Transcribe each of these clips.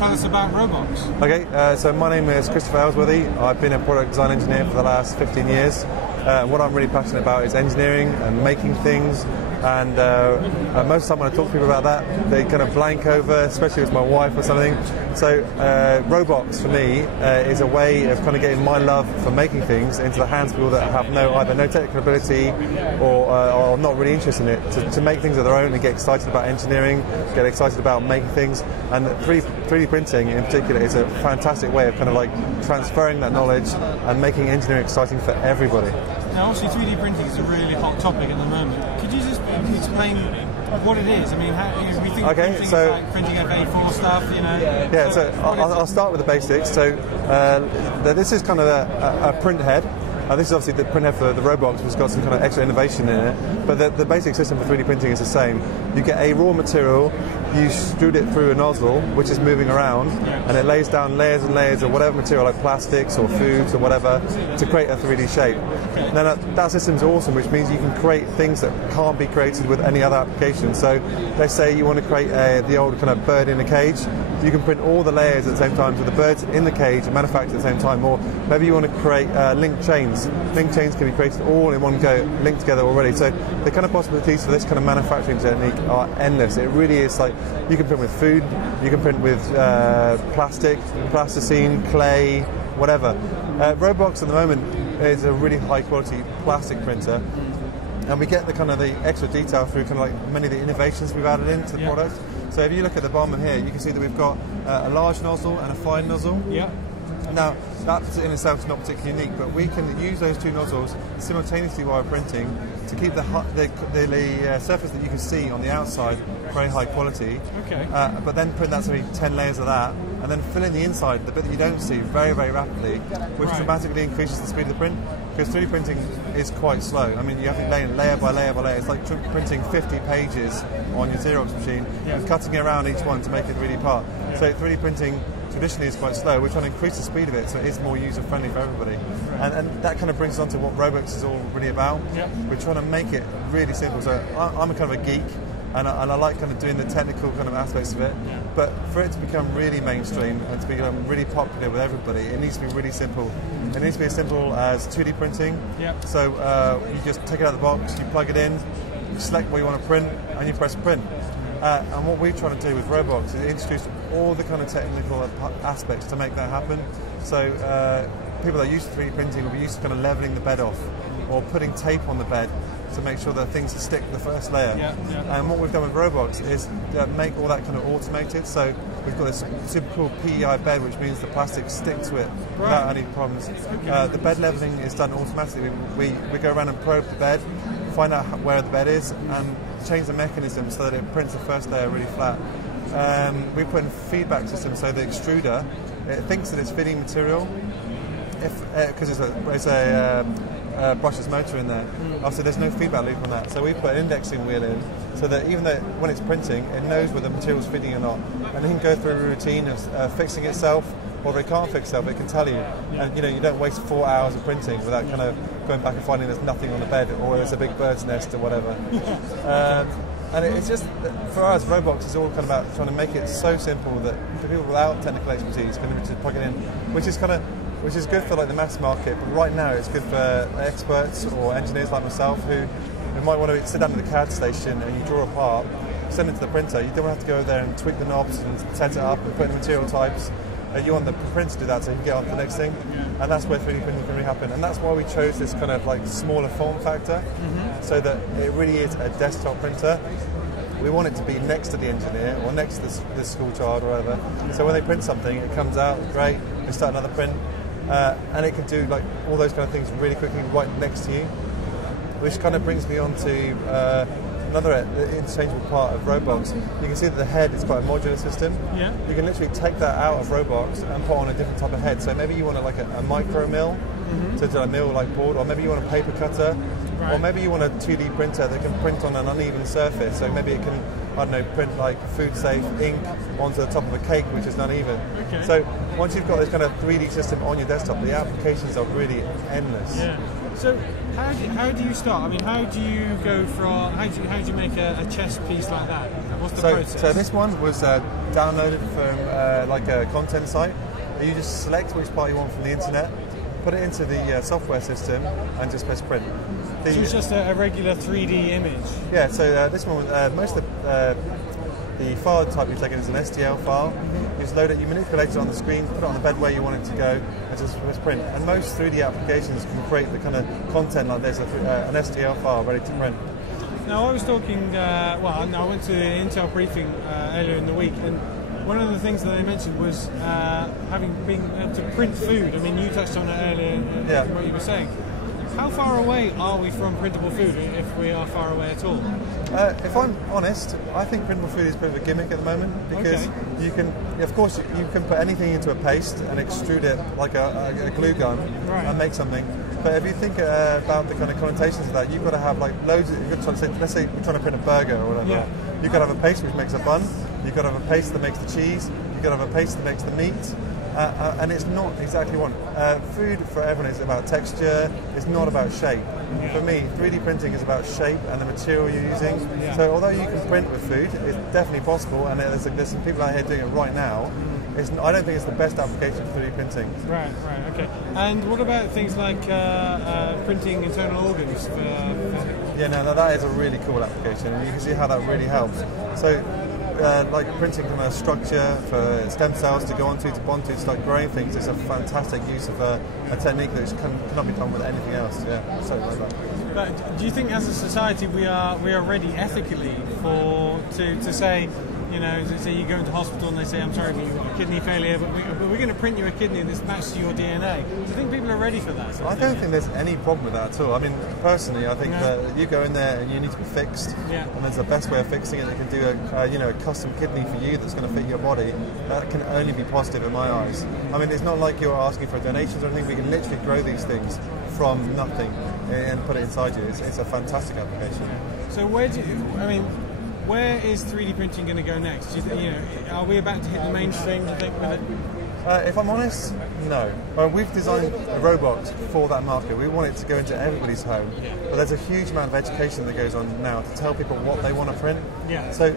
tell us about Robox. Okay, so my name is Christopher Elsworthy. I've been a product design engineer for the last 15 years. What I'm really passionate about is engineering and making things, and most of the time when I talk to people about that, they kind of blank over, especially with my wife or something. So Robox for me is a way of kind of getting my love for making things into the hands of people that have either no technical ability or are not really interested in it, to make things of their own and get excited about engineering, get excited about making things. And 3D printing in particular is a fantastic way of kind of like transferring that knowledge and making engineering exciting for everybody. Now obviously 3D printing is a really hot topic at the moment. Could you just explain what it is? I mean, we think printing is like printing A4 stuff, you know? Yeah, so I'll start with the basics. So this is kind of a printhead. This is obviously the printhead for the Robox, which has got some kind of extra innovation in it. But the basic system for 3D printing is the same. You get a raw material, you extrude it through a nozzle, which is moving around, and it lays down layers and layers of whatever material, like plastics or foods or whatever, to create a 3D shape. Now that system is awesome, which means you can create things that can't be created with any other application. So let's say you want to create the old kind of bird in a cage. You can print all the layers at the same time, so the bird's in the cage and manufactured at the same time. Or maybe you want to create linked chains. Linked chains can be created all in one go, linked together already. So the kind of possibilities for this kind of manufacturing technique are endless. It really is like, you can print with food, you can print with plastic, plasticine, clay, whatever. Robox at the moment is a really high quality plastic printer, and we get the kind of the extra detail through kind of like many of the innovations we've added into the product. So if you look at the bottom here, you can see that we've got a large nozzle and a fine nozzle. Yeah. Now, that in itself is not particularly unique, but we can use those two nozzles simultaneously while we're printing to keep the surface that you can see on the outside very high quality. Okay. But then print that, so 10 layers of that, and then fill in the inside, the bit that you don't see, very, very rapidly, which dramatically increases the speed of the print. Because 3D printing is quite slow. I mean, you have to lay layer by layer by layer. It's like printing 50 pages on your Xerox machine and cutting it around each one to make it really part. So 3D printing traditionally is quite slow. We're trying to increase the speed of it so it is more user-friendly for everybody. And that kind of brings us on to what Robox is all really about. We're trying to make it really simple. So I'm a kind of a geek, and I like kind of doing the technical kind of aspects of it. But for it to become really mainstream and to become really popular with everybody, it needs to be really simple. It needs to be as simple as 2D printing. So you just take it out of the box, you plug it in, you select what you want to print, and you press print. And what we're trying to do with Robox is introduce all the kind of technical aspects to make that happen. So people that are used to 3D printing will be used to kind of leveling the bed off, or putting tape on the bed to make sure that things stick to the first layer. And what we've done with Robox is make all that kind of automated. So we've got this super cool PEI bed, which means the plastic sticks to it without any problems. The bed leveling is done automatically. We go around and probe the bed, find out where the bed is, and change the mechanism so that it prints the first layer really flat. We put in feedback system, so the extruder, it thinks that it's feeding material, because it's a brushless motor in there. Also, there's no feedback loop on that, so we put an indexing wheel in, so that even though when it's printing, it knows whether the material's feeding or not, and it can go through a routine of fixing itself, or if it can't fix itself, it can tell you. And you don't waste 4 hours of printing without kind of going back and finding there's nothing on the bed, or there's a big bird's nest or whatever. And it's just, for us, Robox is all kind of about trying to make it so simple that for people without technical expertise can just plug it in, which is good for like the mass market, but right now it's good for experts or engineers like myself who might want to sit down at the CAD station and you draw a part, send it to the printer. You don't have to go there and tweak the knobs and set it up and put in material types. You want the print to do that so you can get on to the next thing, and that's where 3D printing can really happen. And that's why we chose this kind of like smaller form factor, so that it really is a desktop printer. We want it to be next to the engineer or next to the school child or whatever. So when they print something, it comes out great. They start another print, and it can do like all those kind of things really quickly right next to you. Which kind of brings me on to another interchangeable part of Robox. You can see that the head is quite a modular system. You can literally take that out of Robox and put on a different type of head. So maybe you want a micro mill to do a mill like board, or maybe you want a paper cutter, or maybe you want a 2D printer that can print on an uneven surface. So maybe it can, I don't know, print like food safe ink onto the top of a cake which is uneven. So once you've got this kind of 3D system on your desktop, the applications are really endless. So how do you start? I mean, how do you go from, how do you make a chess piece like that? What's the process? So this one was downloaded from like a content site. You just select which part you want from the internet, put it into the software system, and just press print. So it's just a regular 3D image? Yeah, so this one, most of the file type you've taken is an STL file. You just load it, you manipulate it on the screen, put it on the bed where you want it to go, and just press print. And most 3D applications can create the kind of content like this, an STL file ready to print. Now, I was talking, I went to an Intel briefing earlier in the week, and one of the things that they mentioned was being able to print food. I mean, you touched on it earlier in what you were saying. How far away are we from printable food, if we are far away at all? If I'm honest, I think printable food is a bit of a gimmick at the moment, because you can, of course, you can put anything into a paste and extrude it like a glue gun and make something. But if you think about the kind of connotations of that, you've got to have like loads of, let's say we're trying to print a burger or whatever. Yeah. You've got to have a paste which makes a bun, you've got to have a paste that makes the cheese, you've got to have a paste that makes the meat. And it's not exactly one. Food for everyone is about texture, it's not about shape. Yeah. For me, 3D printing is about shape and the material you're using. Yeah. So although you can print with food, it's definitely possible, and there's some people out here doing it right now. I don't think it's the best application for 3D printing. Right, okay. And what about things like printing internal organs? Yeah, no, that is a really cool application, and you can see how that really helps. So, like printing from a structure for stem cells to go onto, to bond to start growing things is a fantastic use of a technique that cannot be done with anything else. Yeah, so like that. But do you think, as a society, we are ready ethically to say, you know, say you go into hospital and they say, I'm sorry, you've got a kidney failure, but we're going to print you a kidney that's matched to your DNA. Do you think people are ready for that? I don't think there's any problem with that at all. I mean, personally, I think that you go in there and you need to be fixed, and there's the best way of fixing it. They can do a custom kidney for you that's going to fit your body. That can only be positive in my eyes. I mean, it's not like you're asking for donations or anything. We can literally grow these things from nothing and put it inside you. It's a fantastic application. So where is 3D printing going to go next? Do you think, are we about to hit the mainstream, do you think, with it? If I'm honest, no. We've designed a Robox for that market. We want it to go into everybody's home. But there's a huge amount of education that goes on now to tell people what they want to print. Yeah. So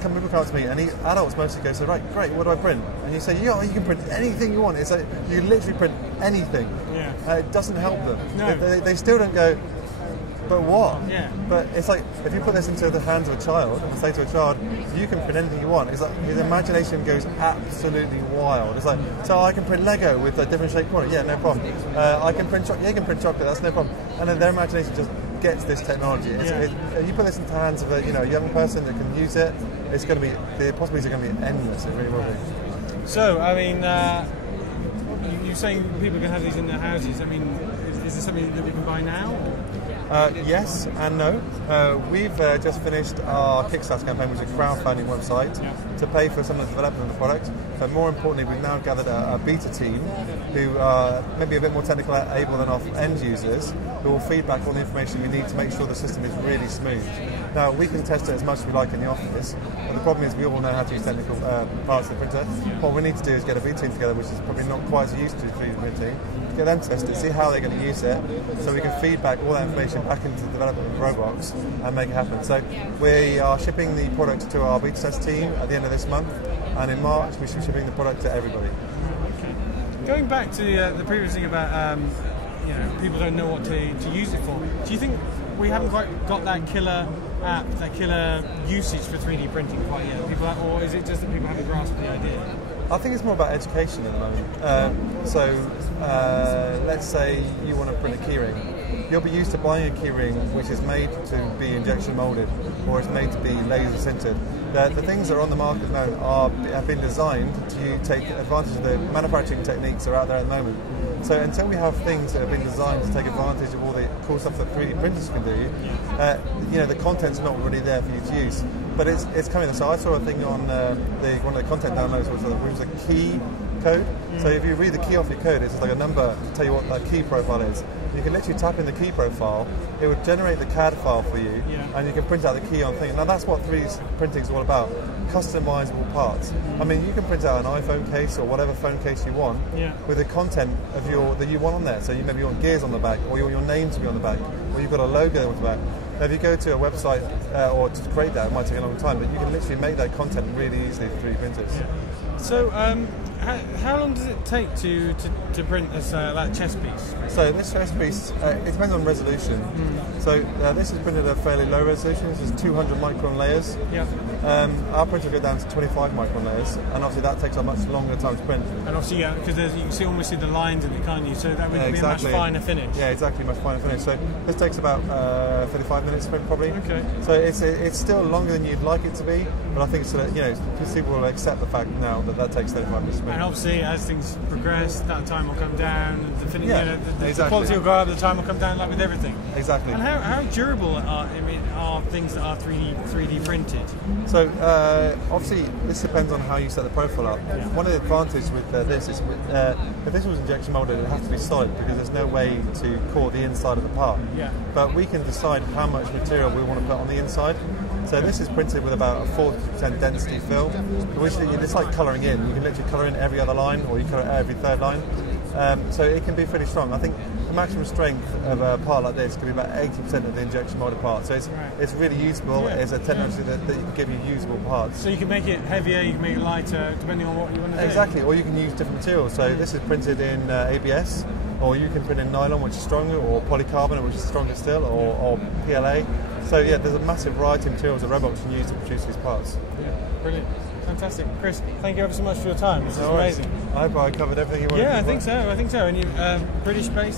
people come up to me, and adults mostly go, so right, great, what do I print? And you say, yeah, you can print anything you want. It's like, you literally print anything. Yeah. It doesn't help them. No. They still don't go, but what? Yeah. But it's like, if you put this into the hands of a child and say to a child, you can print anything you want, it's like his imagination goes absolutely wild. It's like, so I can print Lego with a different shaped product, yeah, no problem. I can print chocolate, yeah, you can print chocolate, that's no problem. And then their imagination just gets this technology. If you put this into the hands of a young person that can use it, it's going to be, the possibilities are going to be endless. It really will be. So, I mean, you're saying people can have these in their houses. I mean, is this something that we can buy now? Yes and no. We've just finished our Kickstarter campaign, which is a crowdfunding website, to pay for some of the development of the product. But more importantly, we've now gathered a beta team who are maybe a bit more technical able than our end users, who will feed back all the information we need to make sure the system is really smooth. Now, we can test it as much as we like in the office, but the problem is we all know how to use technical parts of the printer. What we need to do is get a beta team together, which is probably not quite as used to 3D printing, get them to test it, see how they're going to use it, so we can feed back all that information back into the development of Robox and make it happen. So we are shipping the product to our beta test team at the end of this month, and in March we should be shipping the product to everybody. Okay. Going back to the previous thing about people don't know what to use it for, do you think we haven't quite got that killer app, that killer usage for 3D printing quite yet? Or is it just that people haven't grasped the idea? I think it's more about education at the moment. Let's say you want to print a keyring. You'll be used to buying a keyring which is made to be injection molded, or it's made to be laser sintered. The things that are on the market now have been designed to take advantage of the manufacturing techniques that are out there at the moment. So until we have things that have been designed to take advantage of all the cool stuff that 3D printers can do, the content's not really there for you to use. But it's coming. So I saw a thing on one of the content downloads was a key code. So if you read the key off your code, it's like a number to tell you what that key profile is. You can literally tap in the key profile, it would generate the CAD file for you, and you can print out the key on thing. Now that's what 3D printing is all about, customizable parts. I mean, you can print out an iPhone case or whatever phone case you want with the content of that you want on there. So maybe you want gears on the back, or you want your name to be on the back, or you've got a logo on the back. Now, if you go to a website or to create that, it might take a long time, but you can literally make that content really easily with 3D printers. So, how long does it take to print this like chess piece? So this chess piece, it depends on resolution. So this is printed at a fairly low resolution. This is 200 micron layers. Yeah. Our printer will go down to 25 micron layers, and obviously that takes a much longer time to print. And obviously, yeah, because you can almost see the lines in it, can't you? So that would be a much finer finish. Yeah, exactly, much finer finish. So this takes about 35 minutes to print probably. Okay. So it's still longer than you'd like it to be, but I think it's, people will accept the fact now that takes 35 minutes to print. And obviously, as things progress, that time will come down. And the quality will go up. The time will come down, like with everything. Exactly. And how durable are things that are 3D printed? So obviously, this depends on how you set the profile up. Yeah. One of the advantages with this is if this was injection molded, it would have to be solid because there's no way to core the inside of the part. Yeah. But we can decide how much material we want to put on the inside. So this is printed with about a 40% density fill, which it's like colouring in. You can literally colour in every other line, or you colour every third line. So it can be pretty strong. I think the maximum strength of a part like this can be about 80% of the injection molded part. So it's really usable. Yeah. It's a technology that can give you usable parts. So you can make it heavier, you can make it lighter, depending on what you want to do. Exactly, or you can use different materials. So this is printed in ABS, or you can print in nylon, which is stronger, or polycarbonate, which is stronger still, or PLA. So yeah, there's a massive variety of materials that Robox can use to produce these parts. Yeah, brilliant. Fantastic. Chris, thank you ever so much for your time. This is amazing. I hope I covered everything you wanted to. Yeah, I think so. And you British based?